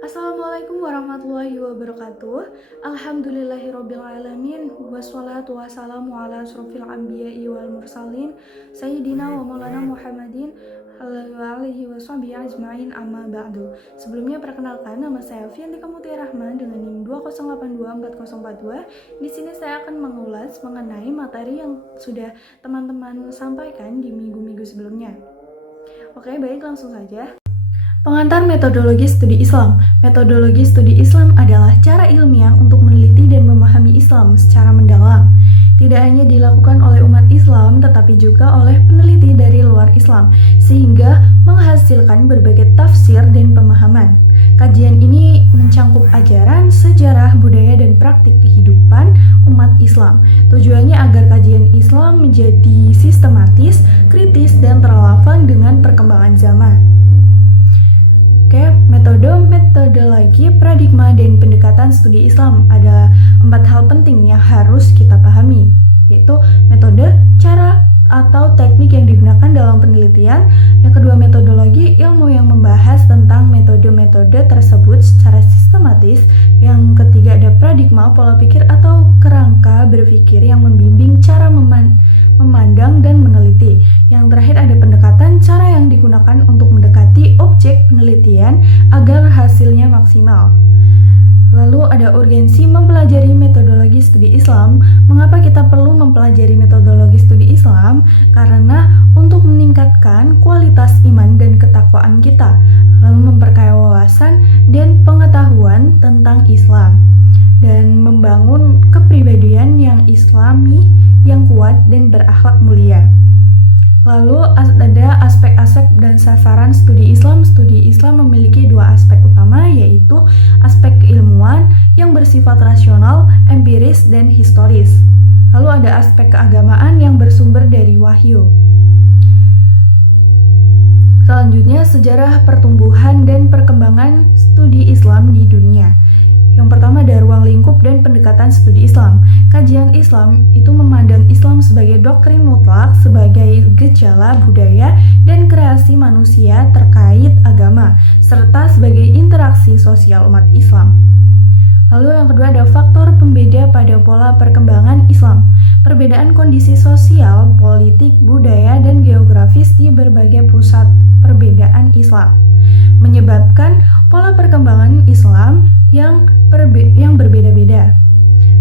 Assalamualaikum warahmatullahi wabarakatuh. Alhamdulillahirrabbilalamin. Wassalatu wassalamu ala asrofil anbiya'i wal mursalin Sayyidina wa maulana Muhammadin alaihi washabihi ajma'in amma ba'du. Sebelumnya perkenalkan, nama saya Fiantika Mutiara Rahman dengan NIM 2082442. Di sini saya akan mengulas mengenai materi yang sudah teman-teman sampaikan di minggu-minggu sebelumnya. Oke, baik, langsung saja. Pengantar metodologi studi Islam. Metodologi studi Islam adalah cara ilmiah untuk meneliti dan memahami Islam secara mendalam. Tidak hanya dilakukan oleh umat Islam, tetapi juga oleh peneliti dari luar Islam, sehingga menghasilkan berbagai tafsir dan pemahaman. Kajian ini mencangkup ajaran, sejarah, budaya, dan praktik kehidupan umat Islam. Tujuannya agar kajian Islam menjadi sistematis, kritis, dan terelevant dengan perkembangan zaman. Oke, metodologi, paradigma, dan pendekatan studi Islam. Ada 4 hal penting yang harus kita pahami, yaitu metode, cara, atau teknik yang digunakan dalam penelitian. Yang kedua, metodologi, ilmu yang membahas tentang metode-metode tersebut secara sistematis. Yang ketiga, ada paradigma, pola pikir atau kerangka berpikir yang membimbing cara memandang dan meneliti. Yang terakhir, ada pendekatan, cara yang digunakan untuk mendekati objek penelitian agar hasilnya maksimal. Lalu ada urgensi mempelajari metodologi studi Islam. Mengapa kita perlu mempelajari metodologi studi Islam? Karena untuk meningkatkan kualitas iman dan ketakwaan kita, lalu memperkaya wawasan dan pengetahuan tentang Islam, dan membangun kepribadian yang islami, yang kuat dan berakhlak mulia. Lalu ada aspek-aspek dan sasaran studi Islam. Studi Islam memiliki 2 aspek utama, yaitu aspek keilmuan yang bersifat rasional, empiris, dan historis. Lalu ada aspek keagamaan yang bersumber dari wahyu. Selanjutnya, sejarah pertumbuhan dan perkembangan studi Islam di dunia. Yang pertama ada ruang lingkup dan pendekatan studi Islam. Kajian Islam itu memandang Islam sebagai doktrin mutlak, sebagai gejala budaya dan kreasi manusia terkait agama, serta sebagai interaksi sosial umat Islam. Lalu yang kedua ada faktor pembeda pada pola perkembangan Islam. Perbedaan kondisi sosial, politik, budaya, dan geografis di berbagai pusat perbedaan Islam menyebabkan pola perkembangan Islam yang berbeda-beda.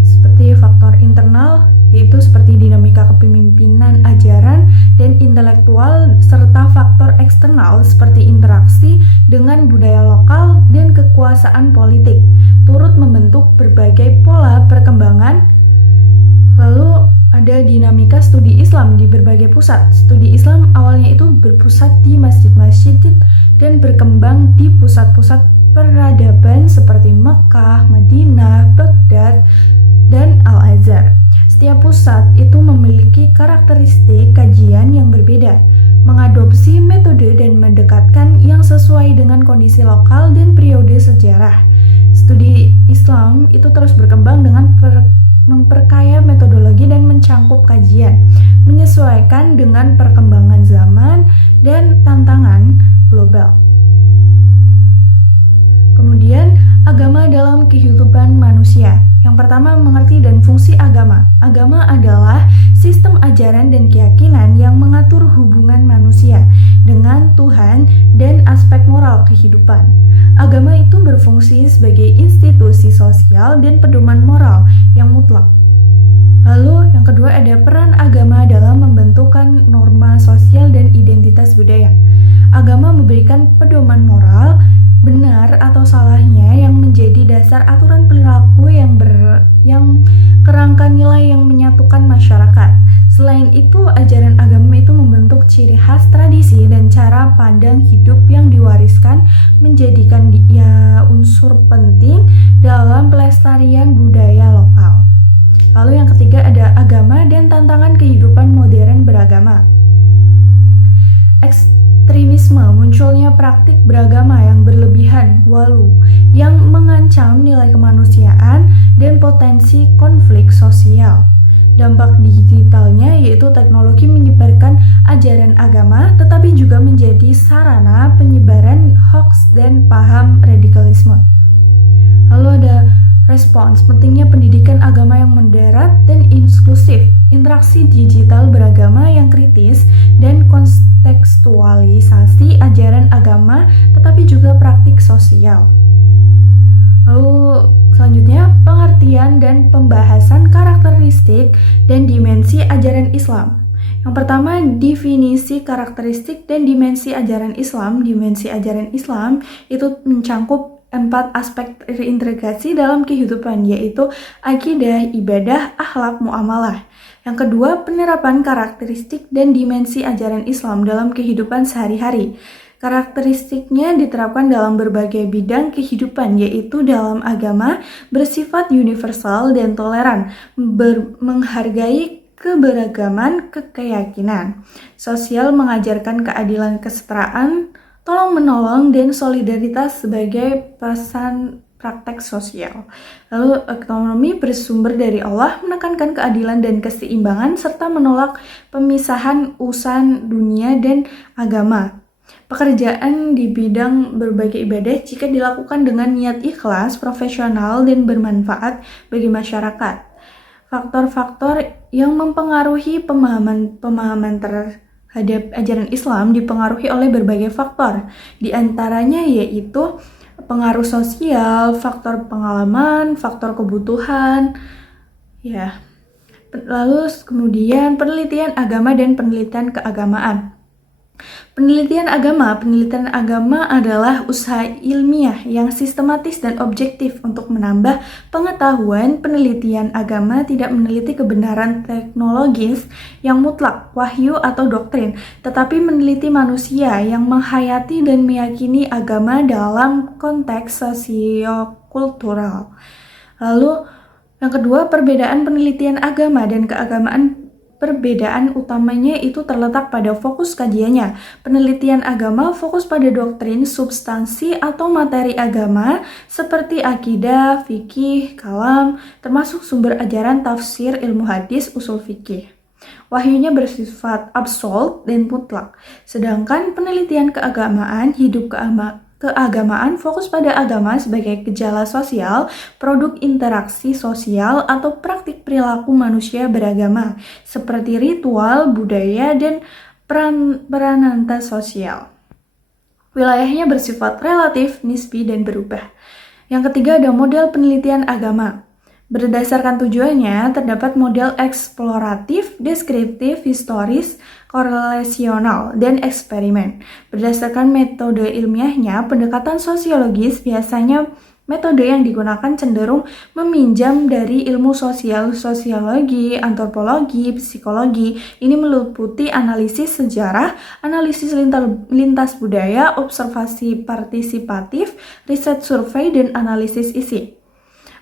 Seperti faktor internal, yaitu seperti dinamika kepemimpinan, ajaran, dan intelektual, serta faktor eksternal seperti interaksi dengan budaya lokal dan kekuasaan politik, turut membentuk berbagai pola perkembangan. Lalu ada dinamika studi Islam di berbagai pusat. Studi Islam awalnya itu berpusat di masjid-masjid dan berkembang di pusat-pusat peradaban seperti Mekah, Madinah, Baghdad, dan Al-Azhar. Setiap pusat itu memiliki karakteristik kajian yang berbeda, mengadopsi metode dan mendekatkan yang sesuai dengan kondisi lokal dan periode sejarah. Studi Islam itu terus berkembang dengan memperkaya metodologi dan mencangkup kajian, menyesuaikan dengan perkembangan zaman dan tantangan global. Kemudian, agama dalam kehidupan manusia. Yang pertama, mengerti dan fungsi agama. Agama adalah sistem ajaran dan keyakinan yang mengatur hubungan manusia dengan Tuhan dan aspek moral kehidupan. Agama itu berfungsi sebagai institusi sosial dan pedoman moral yang mutlak. Lalu yang kedua ada peran agama dalam membentukkan norma sosial dan identitas budaya. Agama memberikan pedoman moral, benar atau salahnya yang menjadi dasar aturan perilaku yang kerangka nilai yang menyatukan masyarakat. Selain itu, ajaran agama itu membentuk ciri khas, tradisi, dan cara pandang hidup yang diwariskan, menjadikan dia unsur penting dalam pelestarian budaya lokal. Lalu yang ketiga ada agama dan tantangan kehidupan modern beragama. Ekstremisme, munculnya praktik beragama yang berlebihan, yang mengancam nilai kemanusiaan dan potensi konflik sosial. Dampak digitalnya yaitu teknologi menyebarkan ajaran agama, tetapi juga menjadi sarana penyebaran hoax dan paham radikalisme. Lalu ada respons, pentingnya pendidikan agama yang moderat dan inklusif, interaksi digital beragama yang kritis, dan kontekstualisasi ajaran agama, tetapi juga praktik sosial. Lalu selanjutnya, pengertian dan pembahasan karakteristik dan dimensi ajaran Islam. Yang pertama, definisi karakteristik dan dimensi ajaran Islam. Dimensi ajaran Islam itu mencangkup 4 aspek terintegrasi dalam kehidupan, yaitu akidah, ibadah, akhlak, muamalah. Yang kedua, penerapan karakteristik dan dimensi ajaran Islam dalam kehidupan sehari-hari. Karakteristiknya diterapkan dalam berbagai bidang kehidupan, yaitu dalam agama, bersifat universal dan toleran, menghargai keberagaman keyakinan. Sosial mengajarkan keadilan, kesetaraan, tolong-menolong, dan solidaritas sebagai pesan praktek sosial. Lalu ekonomi bersumber dari Allah, menekankan keadilan dan keseimbangan, serta menolak pemisahan urusan dunia dan agama. Pekerjaan di bidang berbagai ibadah jika dilakukan dengan niat ikhlas, profesional, dan bermanfaat bagi masyarakat. Faktor-faktor yang mempengaruhi pemahaman terhadap ajaran Islam dipengaruhi oleh berbagai faktor. Di antaranya yaitu pengaruh sosial, faktor pengalaman, faktor kebutuhan, Lalu kemudian penelitian agama dan penelitian keagamaan. Penelitian agama adalah usaha ilmiah yang sistematis dan objektif untuk menambah pengetahuan. Penelitian agama tidak meneliti kebenaran teknologis yang mutlak, wahyu atau doktrin, tetapi meneliti manusia yang menghayati dan meyakini agama dalam konteks sosiokultural. Lalu yang kedua, perbedaan penelitian agama dan keagamaan. Perbedaan utamanya itu terletak pada fokus kajiannya. Penelitian agama fokus pada doktrin, substansi, atau materi agama seperti akidah, fikih, kalam, termasuk sumber ajaran, tafsir, ilmu hadis, usul fikih. Wahyunya bersifat absolut dan mutlak. Sedangkan penelitian keagamaan, keagamaan fokus pada agama sebagai gejala sosial, produk interaksi sosial, atau praktik perilaku manusia beragama, seperti ritual, budaya, dan perananta sosial. Wilayahnya bersifat relatif, nisbi, dan berubah. Yang ketiga ada model penelitian agama. Berdasarkan tujuannya, terdapat model eksploratif, deskriptif, historis, korelasional, dan eksperimen. Berdasarkan metode ilmiahnya, pendekatan sosiologis biasanya metode yang digunakan cenderung meminjam dari ilmu sosial, sosiologi, antropologi, psikologi. Ini meliputi analisis sejarah, analisis lintas budaya, observasi partisipatif, riset survei, dan analisis isi.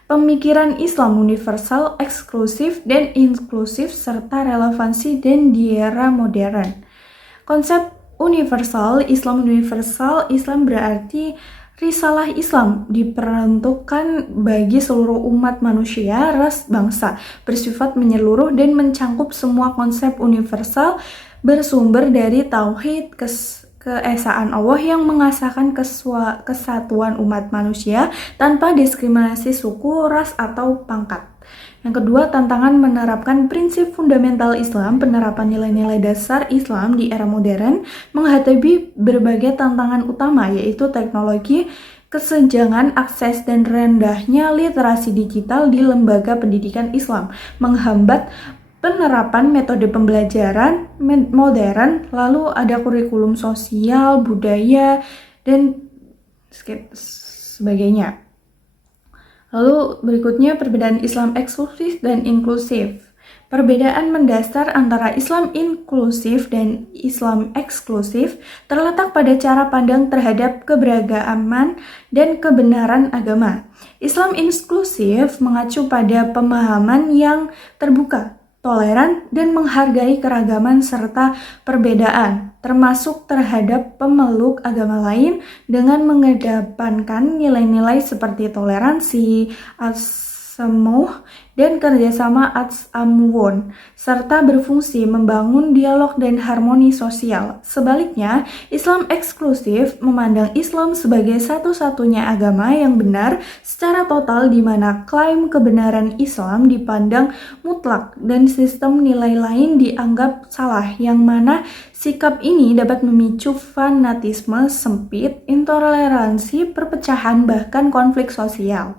Pemikiran Islam universal, eksklusif, dan inklusif, serta relevansi dan di era modern. Konsep universal, Islam berarti risalah Islam diperuntukkan bagi seluruh umat manusia, ras, bangsa, bersifat menyeluruh dan mencangkup semua konsep universal, bersumber dari tauhid, keesaan Allah yang mengasahkan kesatuan umat manusia tanpa diskriminasi suku, ras, atau pangkat. Yang kedua, tantangan menerapkan prinsip fundamental Islam. Penerapan nilai-nilai dasar Islam di era modern menghadapi berbagai tantangan utama, yaitu teknologi, kesenjangan akses, dan rendahnya literasi digital di lembaga pendidikan Islam, menghambat penerapan metode pembelajaran modern. Lalu ada kurikulum sosial, budaya, dan sebagainya. Lalu berikutnya perbedaan Islam eksklusif dan inklusif. Perbedaan mendasar antara Islam inklusif dan Islam eksklusif terletak pada cara pandang terhadap keberagaman dan kebenaran agama. Islam inklusif mengacu pada pemahaman yang terbuka, toleran, dan menghargai keragaman serta perbedaan, termasuk terhadap pemeluk agama lain, dengan mengedepankan nilai-nilai seperti toleransi, as-samuh, dan kerjasama Ats-Amwon, serta berfungsi membangun dialog dan harmoni sosial. Sebaliknya, Islam eksklusif memandang Islam sebagai satu-satunya agama yang benar secara total, di mana klaim kebenaran Islam dipandang mutlak dan sistem nilai lain dianggap salah, yang mana sikap ini dapat memicu fanatisme sempit, intoleransi, perpecahan, bahkan konflik sosial.